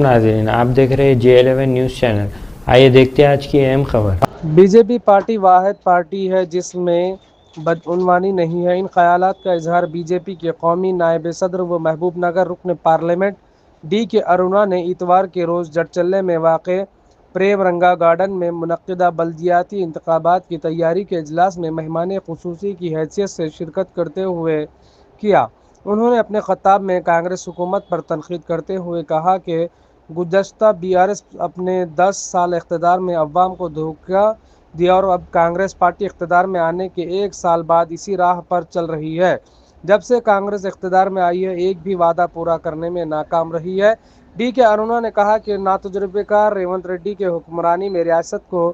नाज़रीन, आप देख रहे हैं J11 न्यूज़ चैनल। आइए देखते हैं आज की अहम खबर। बीजेपी पार्टी वाहिद पार्टी है जिसमें बदउनवानी नहीं है। इन ख्यालात का इजहार बीजेपी के कौमी नायब सदर व महबूबनगर रुकन पार्लियामेंट डी के अरुणा ने इतवार के रोज़ जडचल्ले में वाक़ प्रेमरंगा गार्डन में मुनक्किदा बल्दियाती इंतखाबात की तैयारी के इजलास में मेहमान खुसूसी की हैसियत से शिरकत करते हुए किया। उन्होंने अपने खिताब में कांग्रेस हुकूमत पर तनकीद करते हुए कहा कि गुज़श्ता BRS अपने 10 साल इक़्तिदार में अवाम को धोखा दिया और अब कांग्रेस पार्टी इक़्तिदार में आने के 1 साल बाद इसी राह पर चल रही है। जब से कांग्रेस इक़्तिदार में आई है, एक भी वादा पूरा करने में नाकाम रही है। डी के अरुणा ने कहा कि नातजुर्बेकार रेवंत रेड्डी के हुक्मरानी में रियासत को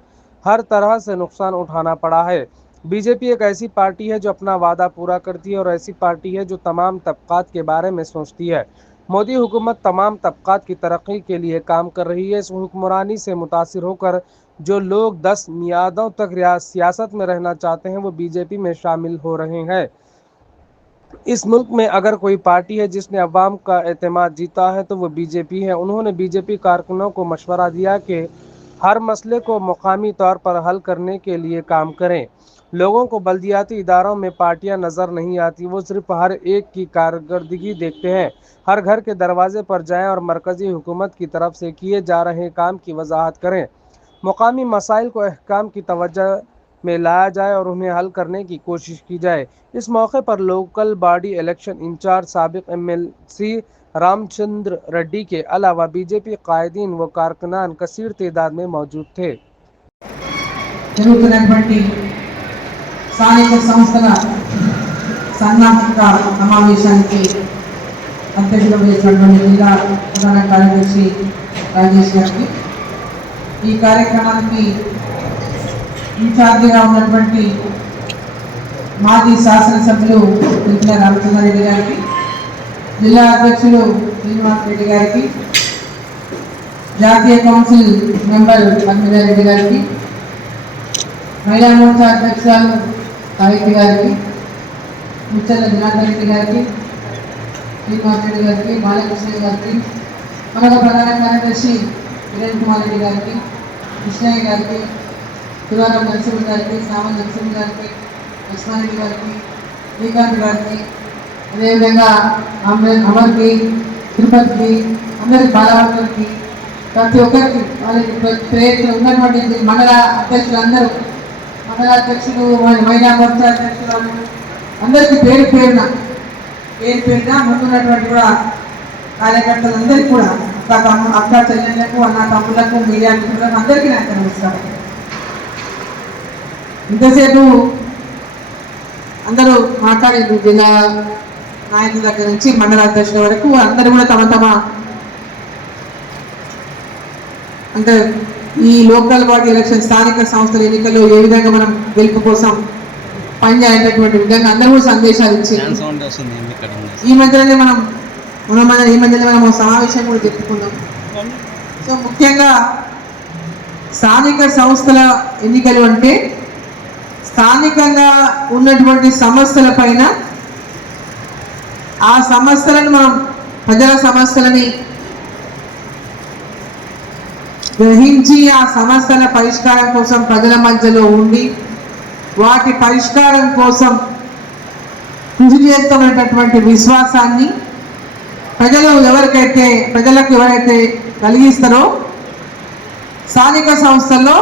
हर तरह से नुकसान उठाना पड़ा है। बीजेपी एक ऐसी पार्टी है जो अपना वादा पूरा करती है और ऐसी पार्टी है जो तमाम तबक़ात के बारे में सोचती है। मोदी हुकूमत तमाम तबक़ात की तरक्की के लिए काम कर रही है। इस हुक्मरानी से मुतासिर होकर जो लोग 10 मियादों तक सियासत में रहना चाहते हैं वो बीजेपी में शामिल हो रहे हैं। इस मुल्क में अगर कोई पार्टी है जिसने अवाम का एतमाद जीता है तो वो बीजेपी है। उन्होंने बीजेपी कारकुनों को मशवरा दिया कि हर मसले को मुकामी तौर पर हल करने के लिए काम करें। लोगों को बल्दियाती इदारों में पार्टियां नज़र नहीं आती, वो सिर्फ हर एक की कारकर्दगी देखते हैं। हर घर के दरवाजे पर जाएं और मरकज़ी हुकूमत की तरफ से किए जा रहे काम की वजाहत करें। मुकामी मसाइल को अहकाम की तवज्जो में लाया जाए और उन्हें हल करने की कोशिश की जाए। इस मौके पर लोकल बॉडी इलेक्शन इंचार्ज साबिक MLC रामचंद्र रेड्डी के अलावा बीजेपी कायदीन व कारकुनान कसीर तादाद में मौजूद थे। స్థానిక సంస్థల సన్నాహక సమావేశానికి అధ్యక్షత వహించినటువంటి జిల్లా ప్రధాన కార్యదర్శి రాజేష్ గారికి, ఈ కార్యక్రమానికి ఇన్ఛార్జిగా ఉన్నటువంటి మాజీ శాసనసభ్యులు తిరుమల రామచంద్రారెడ్డి గారికి, జిల్లా అధ్యక్షులు శ్రీనివాస్ రెడ్డి గారికి, జాతీయ కౌన్సిల్ మెంబర్ పద్మజారెడ్డి గారికి, మహిళా మోర్చా అధ్యక్షురాలు సాహిత్య గారికి, ముచ్చల జనార్దన్ రెడ్డి గారికి, శ్రీనివాస్ రెడ్డి గారికి, బాలకృష్ణ గారికి, మనక ప్రధాన కార్యదర్శి కిరణ్ కుమార్ రెడ్డి గారికి, కృష్ణయ్య గారికి, సురారం నరసింహ గారికి, సామన్ నరసింహ గారికి, లక్ష్మారెడ్డి గారికి, శ్రీకాంత్ గారికి, అదేవిధంగా అమర్కి, తిరుపతికి, అందరికి బాలవర్గకి, ప్రతి ఒక్కరికి వాళ్ళకి ప్రయత్నం ఉన్నటువంటి మండల అధ్యక్షులందరూ, మండల అధ్యక్షులు, మహిళా మోర్చా అధ్యక్షులు అందరికీ పేరు పేరున ముందున్నటువంటి కూడా కార్యకర్తలందరికీ కూడా అక్క చెల్లెళ్లకు, అన్న తమ్ముళ్లకు, మీడియా మిత్రులకు అందరికీ నాకు నమస్కారం. ఇంతసేపు అందరూ మాట్లాడారు, జిల్లా నాయకుల దగ్గర నుంచి మండల అధ్యక్షుల వరకు అందరూ కూడా తమ తమ అంటే ఈ లోకల్ బాడీ ఎలక్షన్ స్థానిక సంస్థల ఎన్నికల్లో ఏ విధంగా మనం గెలుపు కోసం పనిచేయాలనేటువంటి విధంగా అందరూ కూడా సందేశాలు ఇచ్చారు. ఈ మధ్యలోనే మనం సమావేశం కూడా చెప్పుకున్నాం. సో ముఖ్యంగా స్థానిక సంస్థల ఎన్నికలు అంటే స్థానికంగా ఉన్నటువంటి సమస్యల పైన ఆ సమస్యలను మనం ప్రజల సమస్యలని గ్రహించి ఆ సమస్యల పరిష్కారం కోసం ప్రజల మధ్యలో ఉండి వాటి పరిష్కారం కోసం కృషి చేస్తున్నటువంటి విశ్వాసాన్ని ప్రజలకు ఎవరైతే కలిగిస్తారో, స్థానిక సంస్థల్లో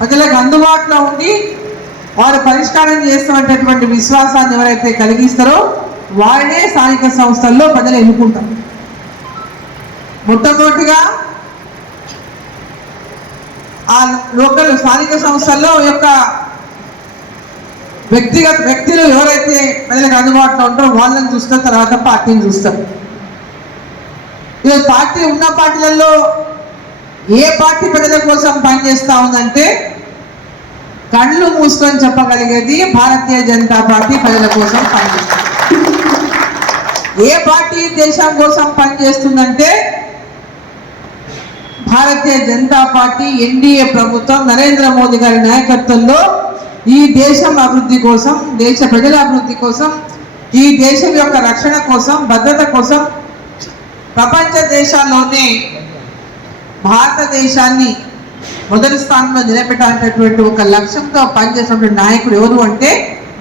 ప్రజలకు అందుబాటులో ఉండి వారు పరిష్కారం చేస్తున్నటువంటి విశ్వాసాన్ని ఎవరైతే కలిగిస్తారో వారినే స్థానిక సంస్థల్లో ప్రజలు ఎన్నుకుంటారు. మొట్టమొదటిగా ఆ లోకల్ స్థానిక సంస్థల్లో యొక్క వ్యక్తులు ఎవరైతే ప్రజలకు అందుబాటులో ఉంటారో వాళ్ళని చూస్తారు, తర్వాత పార్టీని చూస్తారు. ఈరోజు పార్టీ ఉన్న పార్టీలలో ఏ పార్టీ ప్రజల కోసం పనిచేస్తూ ఉందంటే కళ్ళు మూసుకొని చెప్పగలిగేది భారతీయ జనతా పార్టీ ప్రజల కోసం పనిచేస్తుంది. ఏ పార్టీ దేశం కోసం పనిచేస్తుందంటే భారతీయ జనతా పార్టీ ఎన్డీఏ ప్రభుత్వం నరేంద్ర మోదీ గారి నాయకత్వంలో ఈ దేశం అభివృద్ధి కోసం, దేశ ప్రజల అభివృద్ధి కోసం, ఈ దేశం యొక్క రక్షణ కోసం, భద్రత కోసం ప్రపంచ దేశాల్లోనే భారతదేశాన్ని మొదటి స్థానంలో నిలబెట్టాలనేటువంటి ఒక లక్ష్యంతో పనిచేసినటువంటి నాయకుడు ఎవరు అంటే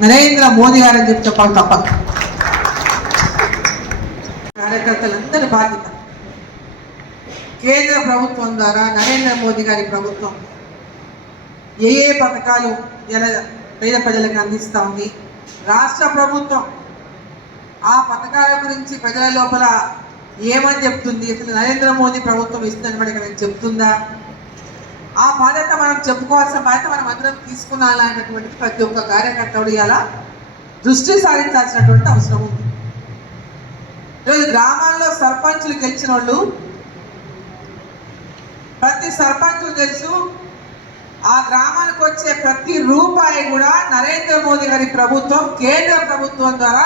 నరేంద్ర మోదీ గారు అని చెప్పి చెప్పాలి తప్పక. కార్యకర్తలందరి బాధ్యత. కేంద్ర ప్రభుత్వం ద్వారా నరేంద్ర మోదీ గారి ప్రభుత్వం ఏ పథకాలు పేద ప్రజలకు అందిస్తూ ఉంది, రాష్ట్ర ప్రభుత్వం ఆ పథకాల గురించి ప్రజల లోపల ఏమని చెప్తుంది, అసలు నరేంద్ర మోదీ ప్రభుత్వం ఇస్తుందని మనకి చెప్తుందా, ఆ బాధ్యత మనం చెప్పుకోవాల్సిన బాధ్యత మనం అందరం తీసుకున్నాలనేటువంటిది ప్రతి ఒక్క కార్యకర్తడు ఇలా దృష్టి సారించాల్సినటువంటి అవసరం ఉంది. ఈరోజు గ్రామాల్లో సర్పంచులు గెలిచిన వాళ్ళు ప్రతి సర్పంచులు తెలుసు ఆ గ్రామానికి వచ్చే ప్రతి రూపాయి కూడా నరేంద్ర మోదీ గారి ప్రభుత్వం కేంద్ర ప్రభుత్వం ద్వారా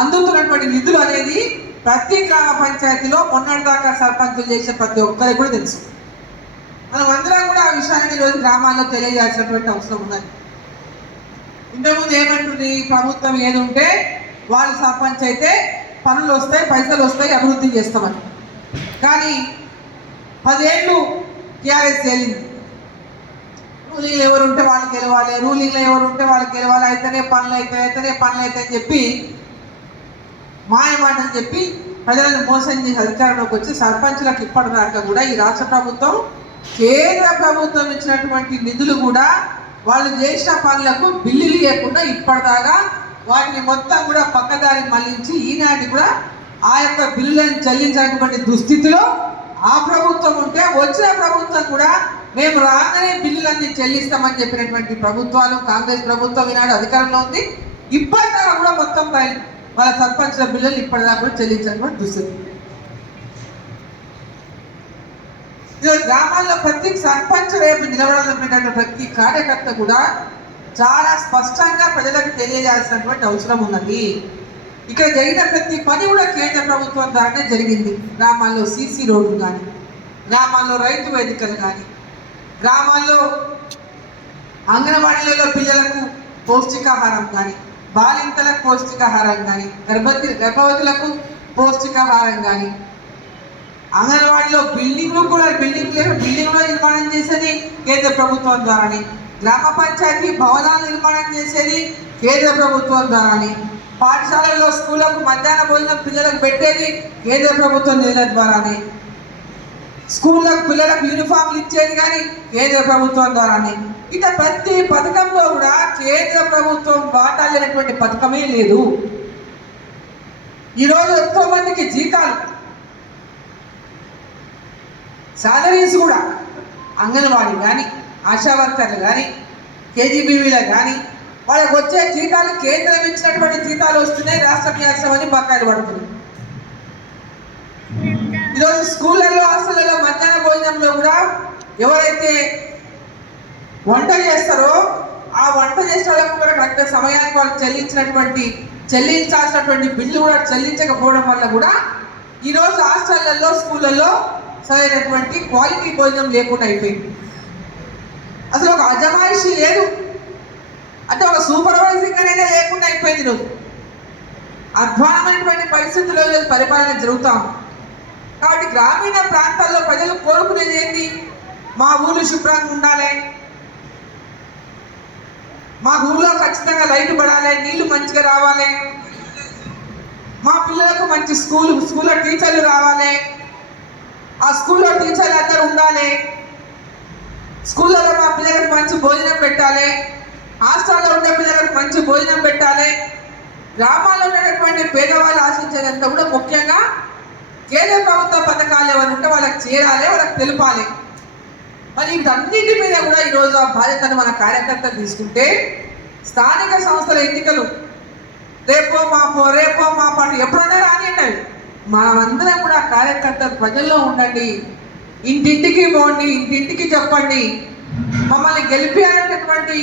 అందుతున్నటువంటి నిధులు అనేది ప్రతి గ్రామ పంచాయతీలో మొన్నటిదాకా సర్పంచులు చేసే ప్రతి ఒక్కరికి కూడా తెలుసు. మనం అందరం కూడా ఆ విషయాన్ని ఈరోజు గ్రామాల్లో తెలియజేయాల్సినటువంటి అవసరం ఉన్నది. ఇంతకుముందు ఏమంటుంది ప్రభుత్వం ఏది ఉంటే వాళ్ళు సర్పంచ్ అయితే పనులు వస్తాయి, పైసలు వస్తాయి, అభివృద్ధి చేస్తామని. కానీ 10 ఏళ్ళు టీఆర్ఎస్ తేలింది. రూలింగ్లో ఎవరు ఉంటే వాళ్ళు గెలవాలి, రూలింగ్లో ఎవరు ఉంటే వాళ్ళు గెలవాలి, అయితేనే పనులు అవుతాయి అని చెప్పి మాయ మాటలు చెప్పి ప్రజలను మోసం చేసి అధికారంలోకి వచ్చి సర్పంచులకు ఇప్పటిదాకా కూడా ఈ రాష్ట్ర ప్రభుత్వం కేంద్ర ప్రభుత్వం ఇచ్చినటువంటి నిధులు కూడా వాళ్ళు చేసిన పనులకు బిల్లులు లేకుండా ఇప్పటిదాకా వాటిని మొత్తం కూడా పక్కదారి మళ్లించి ఈనాటి కూడా ఆ యొక్క బిల్లులను చెల్లించినటువంటి దుస్థితిలో ఆ ప్రభుత్వం ఉంటే వచ్చిన ప్రభుత్వం కూడా మేము రాగానే బిల్లులన్నీ చెల్లిస్తామని చెప్పినటువంటి ప్రభుత్వాలు కాంగ్రెస్ ప్రభుత్వం ఈనాడు అధికారంలో ఉంది. ఇప్పటిదాకా కూడా మొత్తం వాళ్ళ సర్పంచుల బిల్లులు ఇప్పటిదాకా కూడా చెల్లించినటువంటి దుస్థితి. గ్రామాల్లో ప్రతి సర్పంచ్ రేపు నిలబడాలనుకునే ప్రతి కార్యకర్త కూడా చాలా స్పష్టంగా ప్రజలకు తెలియజేయాల్సినటువంటి అవసరం ఉన్నది. ఇక్కడ జరిగిన ప్రతి పని కూడా కేంద్ర ప్రభుత్వం ద్వారానే జరిగింది. గ్రామాల్లో సీసీ రోడ్లు కానీ, గ్రామాల్లో రైతు వేదికలు కానీ, గ్రామాల్లో అంగన్వాడీలలో పిల్లలకు పౌష్టికాహారం కానీ, బాలింతలకు పౌష్టికాహారం కానీ, గర్భవతులకు పౌష్టికాహారం కానీ, అంగన్వాడీలో బిల్డింగ్లు నిర్మాణం చేసేది కేంద్ర ప్రభుత్వం ద్వారానే, గ్రామ పంచాయతీ భవనాలు నిర్మాణం చేసేది కేంద్ర ప్రభుత్వం ద్వారానే, పాఠశాలల్లో స్కూళ్ళకు మధ్యాహ్న భోజనం పిల్లలకు పెట్టేది కేంద్ర ప్రభుత్వం నిధుల ద్వారానే, స్కూళ్ళకు పిల్లలకు యూనిఫామ్లు ఇచ్చేది కానీ కేంద్ర ప్రభుత్వం ద్వారానే. ఇక ప్రతి పథకంలో కూడా కేంద్ర ప్రభుత్వం వాటా లేనటువంటి పథకమే లేదు. ఈరోజు ఎంతో మందికి జీతాలు, సాలరీస్ కూడా అంగన్వాడీ కానీ, ఆశా వర్కర్లు కానీ, కేజీబీవీలు కానీ వాళ్ళకి వచ్చే జీతాలు కేంద్రం ఇచ్చినటువంటి జీతాలు వస్తున్నాయి, రాష్ట్రం చేస్తామని బకాయిలు పడుతుంది. ఈరోజు స్కూళ్ళల్లో హాస్టళ్లలో మధ్యాహ్న భోజనంలో కూడా ఎవరైతే వంట చేస్తారో ఆ వంట చేసే వాళ్ళకు కూడా కరెక్ట్ సమయానికి వాళ్ళు చెల్లించాల్సినటువంటి బిల్లు కూడా చెల్లించకపోవడం వల్ల కూడా ఈరోజు హాస్టళ్లలో స్కూళ్ళల్లో సరైనటువంటి క్వాలిటీ భోజనం లేకుండా అయిపోయింది. అసలు ఒక అజమాయిషి లేదు, అంటే ఒక సూపర్వైజింగ్ అనేది లేకుండా అయిపోయింది. ఈరోజు అధ్వానమైనటువంటి పరిస్థితుల్లో పరిపాలన జరుగుతూ ఉంది. కాబట్టి గ్రామీణ ప్రాంతాల్లో ప్రజలు కోరుకునేది ఏంటి? మా ఊళ్ళు శుభ్రంగా ఉండాలి, మా ఊళ్ళో ఖచ్చితంగా లైట్ పడాలి, నీళ్లు మంచిగా రావాలి, మా పిల్లలకు మంచి స్కూల్లో టీచర్లు రావాలి, ఆ స్కూల్లో టీచర్లు అందరూ ఉండాలి, స్కూళ్ళలో మా పిల్లలకు మంచి భోజనం పెట్టాలి, హాస్టల్లో ఉండే పిల్లలకు మంచి భోజనం పెట్టాలి. గ్రామాల్లో ఉన్నటువంటి పేదవాళ్ళు ఆశించేదంతా కూడా ముఖ్యంగా కేంద్ర ప్రభుత్వ పథకాలు ఏమైనా ఉంటే వాళ్ళకి చేరాలి, వాళ్ళకి తెలపాలి. మరి వీటన్నిటి మీద కూడా ఈరోజు ఆ బాధ్యతను మన కార్యకర్తలు తీసుకుంటే స్థానిక సంస్థల ఎన్నికలు రేపో మా పాటు ఎప్పుడైనా రానియండి, మనమందరం కూడా కార్యకర్తలు ప్రజల్లో ఉండండి, ఇంటింటికి పోండి, ఇంటింటికి చెప్పండి, మమ్మల్ని గెలిపించాలనేటువంటి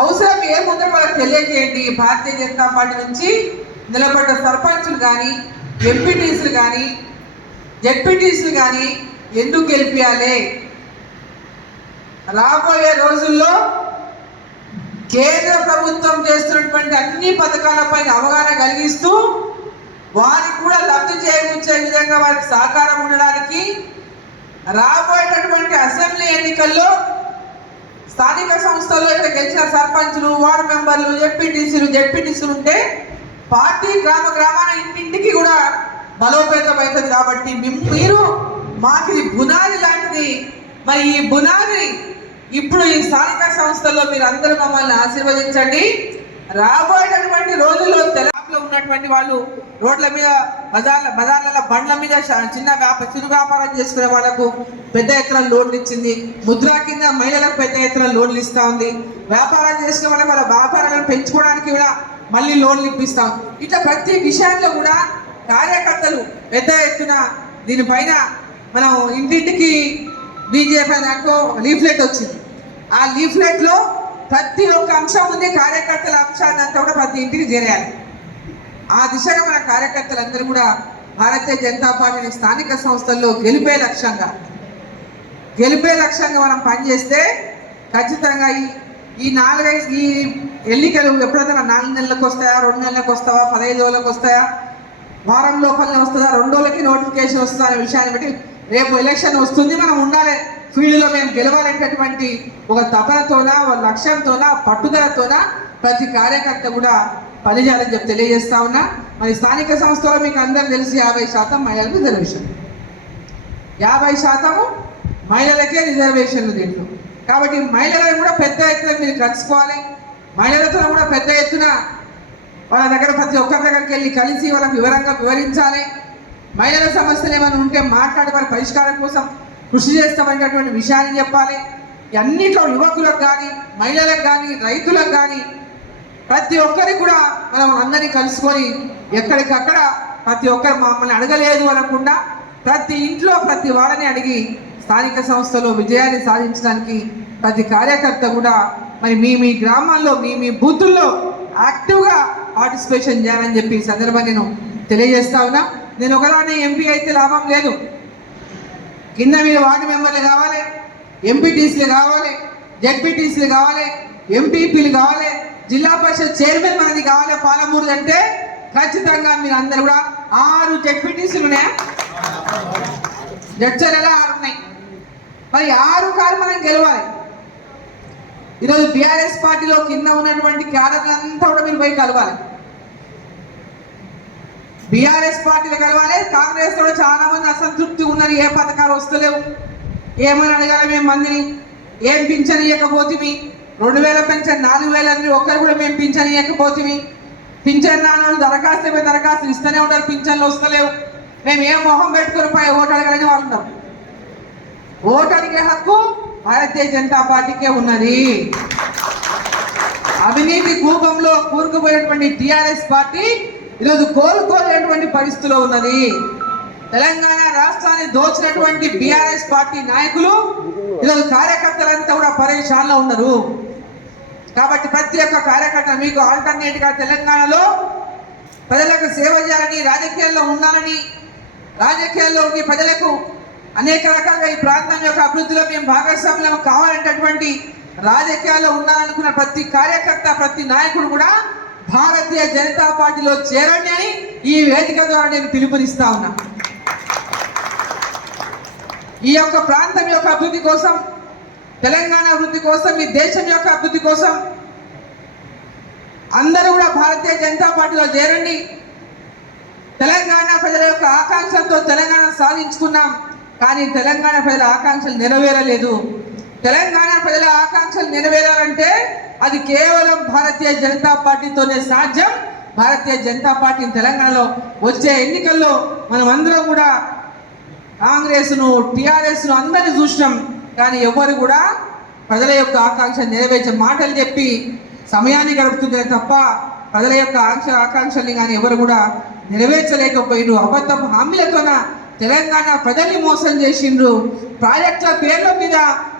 అవసరం ఏముందో వాళ్ళకి తెలియజేయండి. భారతీయ జనతా పార్టీ నుంచి నిలబడ్డ సర్పంచులు కానీ, ఎంపీటీసీలు కానీ, జెడ్పీటీసీలు కానీ ఎందుకు గెలిపించాలి? రాబోయే రోజుల్లో కేంద్ర ప్రభుత్వం చేస్తున్నటువంటి అన్ని పథకాలపై అవగాహన కలిగిస్తూ వారికి కూడా లబ్ధి చేకూర్చే విధంగా వారికి సహకారం ఉండడానికి రాబోయేటటువంటి అసెంబ్లీ ఎన్నికల్లో స్థానిక సంస్థల్లో ఇక్కడ గెలిచిన సర్పంచులు, వార్డు మెంబర్లు, జెడ్పీటీసీలు ఉంటే పార్టీ గ్రామాన ఇంటింటికి కూడా బలోపేతం అవుతుంది. కాబట్టి మీరు మాకు ఇది బునాది లాంటిది. మరి ఈ బునాది ఇప్పుడు ఈ స్థానిక సంస్థల్లో మీరు అందరూ మమ్మల్ని ఆశీర్వదించండి. రాబోయేటటువంటి రోజుల్లో తెలంగాణలో ఉన్నటువంటి వాళ్ళు రోడ్ల మీద బజార్ల బండ్ల మీద చిరు వ్యాపారం చేసుకునే వాళ్ళకు పెద్ద ఎత్తున లోన్లు ఇచ్చింది. ముద్రా కింద మహిళలకు పెద్ద ఎత్తున లోన్లు ఇస్తా ఉంది. వ్యాపారం చేసుకునే వాళ్ళకి వాళ్ళ వ్యాపారాలను పెంచుకోవడానికి కూడా మళ్ళీ లోన్లు ఇప్పిస్తాం. ఇట్లా ప్రతి విషయంలో కూడా కార్యకర్తలు పెద్ద ఎత్తున దీనిపైన మనం ఇంటింటికి బీజేపీ దాంట్లో లీఫ్లెట్ వచ్చింది. ఆ లీఫ్లెట్లో ప్రతి ఒక్క అంశం ఉంది. కార్యకర్తల అంశాన్ని అంతా కూడా ప్రతి ఇంటికి చేరేయాలి. ఆ దిశగా మన కార్యకర్తలందరూ కూడా భారతీయ జనతా పార్టీని స్థానిక సంస్థల్లో గెలిపే లక్ష్యంగా మనం పనిచేస్తే ఖచ్చితంగా ఈ ఎన్నికలు ఎప్పుడైనా 4 నెలలకు వస్తాయా, 2 నెలలకు వస్తావా, 15 రోజులకు వస్తాయా, వారం లోపలనే వస్తుందా, 2 రోజులకి నోటిఫికేషన్ వస్తుందా అనే విషయాన్ని బట్టి రేపు ఎలక్షన్ వస్తుంది. మనం ఉండాలి ఫీల్డ్లో, మేము గెలవాలనేటటువంటి ఒక తపనతోనా, ఒక లక్ష్యంతోనా, పట్టుదలతోనా ప్రతి కార్యకర్త కూడా పనిచేయాలని చెప్పి తెలియజేస్తా ఉన్నా. మరి స్థానిక సంస్థలో మీకు అందరూ తెలిసి 50% మహిళలకు రిజర్వేషన్, 50% మహిళలకే రిజర్వేషన్లు దీంట్లో. కాబట్టి మహిళలను కూడా పెద్ద ఎత్తున మీరు కలుసుకోవాలి. మహిళలతో కూడా పెద్ద ఎత్తున వాళ్ళ దగ్గర ప్రతి ఒక్కరి దగ్గరికి వెళ్ళి కలిసి వాళ్ళకి వివరంగా వివరించాలి. మహిళల సమస్యలు ఏమైనా ఉంటే మాట్లాడి వారి పరిష్కారం కోసం కృషి చేస్తామనేటటువంటి విషయాన్ని చెప్పాలి. అన్నిట్లో యువకులకు కానీ, మహిళలకు కానీ, రైతులకు కానీ ప్రతి ఒక్కరికి కూడా మనం అందరినీ కలుసుకొని ఎక్కడికక్కడ ప్రతి ఒక్కరు మమ్మల్ని అడగలేదు అనకుండా ప్రతి ఇంట్లో ప్రతి వాళ్ళని అడిగి స్థానిక సంస్థలో విజయాన్ని సాధించడానికి ప్రతి కార్యకర్త కూడా మరి మీ గ్రామాల్లో మీ బూతుల్లో యాక్టివ్గా పార్టిసిపేషన్ చేయాలని చెప్పి ఈ సందర్భంగా నేను తెలియజేస్తా ఉన్నా. నేను ఒకదాన్ని ఎంపీ అయితే లాభం లేదు. కింద మీరు వార్డు మెంబర్లు కావాలి, ఎంపీటీసీలు కావాలి, జెడ్పీటీసీలు కావాలి, ఎంపీపీలు కావాలి, జిల్లా పరిషత్ చైర్మన్ మనది కావాలి పాలమూరు అంటే ఖచ్చితంగా మీరు అందరూ కూడా 6 జెడ్పీటీసీలు ఉన్నాయా? జడ్చర్లలో 6 ఉన్నాయి. మరి 6 కాదు మనం గెలవాలి. ఈరోజు బీఆర్ఎస్ పార్టీలో కింద ఉన్నటువంటి క్యాడర్లంతా కూడా మీరు పోయి కలవాలి. బీఆర్ఎస్ పార్టీలు కలవాలి. కాంగ్రెస్ కూడా చాలా మంది అసంతృప్తి ఉన్నారు. ఏ పథకాలు వస్తలేవు, ఏమని అడగాలి మేము మందిని, ఏం పింఛన్ ఇవ్వకపోతే 2000 పెన్షన్ 4000 అని ఒక్కరు కూడా మేము పింఛన్ ఇవ్వకపోతే, పింఛన్ నాన్న దరఖాస్తులు ఇస్తూనే ఉంటారు, పింఛన్లు వస్తలేవు, మేము ఏం మొహం పెట్టుకుని ఓటు అడగాలని వాళ్ళు ఉన్నారు. ఓటు అడిగే హక్కు భారతీయ జనతా పార్టీకే ఉన్నది. అవినీతి కూపంలో కూరుకుపోయినటువంటి టీఆర్ఎస్ పార్టీ ఈరోజు కోలుకోలేనటువంటి పరిస్థితిలో ఉన్నది. తెలంగాణ రాష్ట్రాన్ని దోచినటువంటి బీఆర్ఎస్ పార్టీ నాయకులు ఈరోజు కార్యకర్తలంతా కూడా పరేషాన్లో ఉన్నారు. కాబట్టి ప్రతి ఒక్క కార్యకర్త మీకు ఆల్టర్నేట్గా తెలంగాణలో ప్రజలకు సేవ చేయాలని, రాజకీయాల్లో ఉండాలని, రాజకీయాల్లో ఉండి ప్రజలకు అనేక రకాలుగా ఈ ప్రాంతం యొక్క అభివృద్ధిలో మేము భాగస్వామ్యం కావాలనేటటువంటి రాజకీయాల్లో ఉండాలనుకున్న ప్రతి కార్యకర్త, ప్రతి నాయకుడు కూడా భారతీయ జనతా పార్టీలో చేరండి అని ఈ వేదిక ద్వారా నేను పిలుపునిస్తా ఉన్నా. ఈ యొక్క ప్రాంతం యొక్క అభివృద్ధి కోసం, తెలంగాణ అభివృద్ధి కోసం, ఈ దేశం యొక్క అభివృద్ధి కోసం అందరూ కూడా భారతీయ జనతా పార్టీలో చేరండి. తెలంగాణ ప్రజల యొక్క ఆకాంక్షలతో తెలంగాణ సాధించుకున్నాం. కానీ తెలంగాణ ప్రజల ఆకాంక్షలు నెరవేరలేదు. తెలంగాణ ప్రజల ఆకాంక్షలు నెరవేరాలంటే అది కేవలం భారతీయ జనతా పార్టీతోనే సాధ్యం. భారతీయ జనతా పార్టీని తెలంగాణలో వచ్చే ఎన్నికల్లో మనం అందరం కూడా కాంగ్రెస్ను, టీఆర్ఎస్ను అందరినీ చూసినాం. కానీ ఎవరు కూడా ప్రజల యొక్క ఆకాంక్ష నెరవేర్చే మాటలు చెప్పి సమయాన్ని గడుపుతుందే తప్ప ప్రజల యొక్క ఆకాంక్షల్ని కానీ ఎవరు కూడా నెరవేర్చలేకపోయిండ్రు. అబద్ధపు హామీలతోన తెలంగాణ ప్రజల్ని మోసం చేసిండ్రు. ప్రాజెక్టుల పేర్ల మీద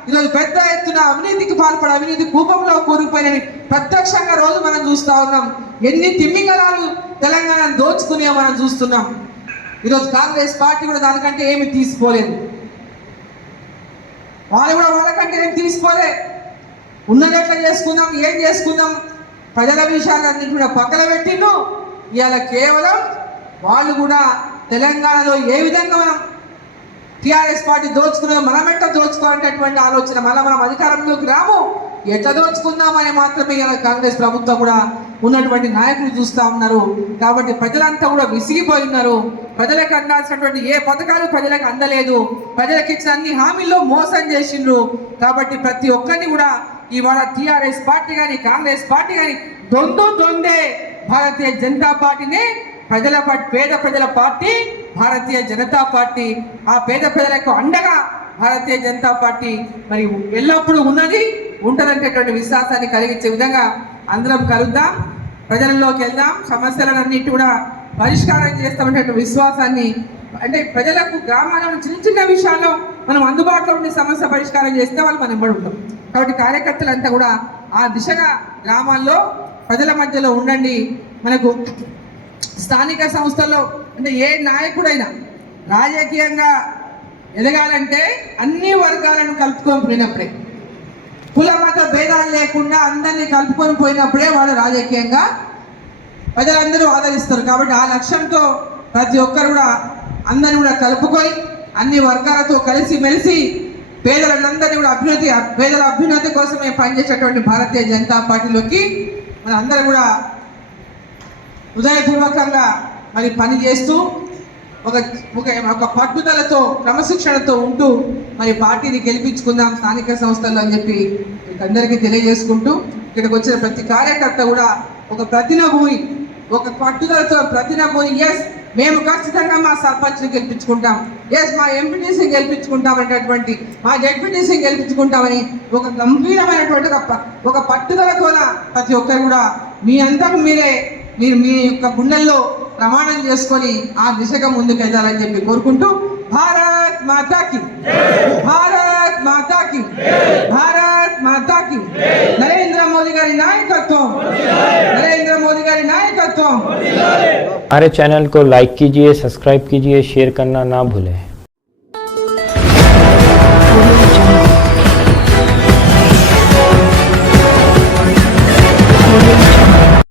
ఈరోజు పెద్ద ఎత్తున అవినీతికి పాల్పడి అవినీతి కూపంలో కూరుకుపోయినని ప్రత్యక్షంగా రోజు మనం చూస్తూ ఉన్నాం. ఎన్ని తిమ్మింగళాలు తెలంగాణను దోచుకునే మనం చూస్తున్నాం. ఈరోజు కాంగ్రెస్ పార్టీ కూడా దానికంటే ఏమి తీసుకోలేదు. వాళ్ళు కూడా వాళ్ళకంటే ఏం తీసుకోలే. ఉన్నదట్లా చేసుకుందాం, ఏం చేసుకుందాం, ప్రజల విషయాలన్నీ కూడా పక్కన పెట్టిండు. ఇవాళ కేవలం వాళ్ళు కూడా తెలంగాణలో ఏ విధంగా మనం టీఆర్ఎస్ పార్టీ దోచుకునే మనమెంట దోచుకోవాలనేటువంటి ఆలోచన, మళ్ళీ మనం అధికారంలోకి రాము, ఎట్లా దోచుకుందామని మాత్రమే ఇలా కాంగ్రెస్ ప్రభుత్వం కూడా ఉన్నటువంటి నాయకులు చూస్తూ ఉన్నారు. కాబట్టి ప్రజలంతా కూడా విసిగిపోయి ఉన్నారు. ప్రజలకు అందాల్సినటువంటి ఏ పథకాలు ప్రజలకు అందలేదు, ప్రజలకు ఇచ్చిన అన్ని హామీల్లో మోసం చేసిండ్రు. కాబట్టి ప్రతి ఒక్కరిని కూడా ఇవాళ టీఆర్ఎస్ పార్టీ కానీ కాంగ్రెస్ పార్టీ కానీ దొందే భారతీయ జనతా పార్టీనే పేద ప్రజల పార్టీ భారతీయ జనతా పార్టీ. ఆ పేద ప్రజలకు అండగా భారతీయ జనతా పార్టీ మరి ఎల్లప్పుడూ ఉన్నది, ఉంటదనేటటువంటి విశ్వాసాన్ని కలిగించే విధంగా అందరం కలుద్దాం, ప్రజల్లోకి వెళ్దాం, సమస్యలన్నిటి కూడా పరిష్కారం చేస్తామనేటువంటి విశ్వాసాన్ని, అంటే ప్రజలకు గ్రామాలలో చిన్న చిన్న విషయాల్లో మనం అందుబాటులో ఉండే సమస్య పరిష్కారం చేస్తే వాళ్ళు మనం ఎంబడి ఉంటాం. కాబట్టి కార్యకర్తలంతా కూడా ఆ దిశగా గ్రామాల్లో ప్రజల మధ్యలో ఉండండి. మనకు స్థానిక సంస్థల్లో అంటే ఏ నాయకుడైనా రాజకీయంగా ఎదగాలంటే అన్ని వర్గాలను కలుపుకొని పోయినప్పుడే, కుల మత భేదాలు లేకుండా అందరినీ కలుపుకొని పోయినప్పుడే వాళ్ళు రాజకీయంగా ప్రజలందరూ ఆదరిస్తారు. కాబట్టి ఆ లక్ష్యంతో ప్రతి ఒక్కరు కూడా అందరినీ కూడా కలుపుకొని అన్ని వర్గాలతో కలిసి మెలిసి పేదలందరినీ కూడా పేదల అభ్యున్నతి కోసమే పనిచేసేటువంటి భారతీయ జనతా పార్టీలోకి మన అందరూ కూడా హృదయపూర్వకంగా మరి పనిచేస్తూ ఒక పట్టుదలతో క్రమశిక్షణతో ఉంటూ మరి పార్టీని గెలిపించుకుందాం స్థానిక సంస్థల్లో అని చెప్పి అందరికీ తెలియజేసుకుంటూ, ఇక్కడికి వచ్చిన ప్రతి కార్యకర్త కూడా ఒక ప్రతినభూమి, ఒక పట్టుదలతో ప్రతినభూమి, ఎస్ మేము ఖచ్చితంగా మా సర్పంచ్ని గెలిపించుకుంటాం, ఎస్ మా ఎంపీటీసీ గెలిపించుకుంటాం అనేటటువంటి, మా జెడ్పీటీసీ గెలిపించుకుంటామని ఒక గంభీరమైనటువంటి ఒక పట్టుదలతో ప్రతి ఒక్కరు కూడా మీ అంతకు మీరు మీ యొక్క గుండెల్లో ప్రమాణం చేసుకొని ఆ దిశగా ముందుకు వెళ్ళాలని చెప్పి కోరుకుంటూ, భారత్ మాతాకి, భారత్ మాతాకి, భారత్ మాతాకి, నరేంద్ర మోదీ గారి నాయకత్వం, नरेंद्र मोदी का नायकत्व। हमारे चैनल को लाइक कीजिए, सब्सक्राइब कीजिए, शेयर करना ना भूलें।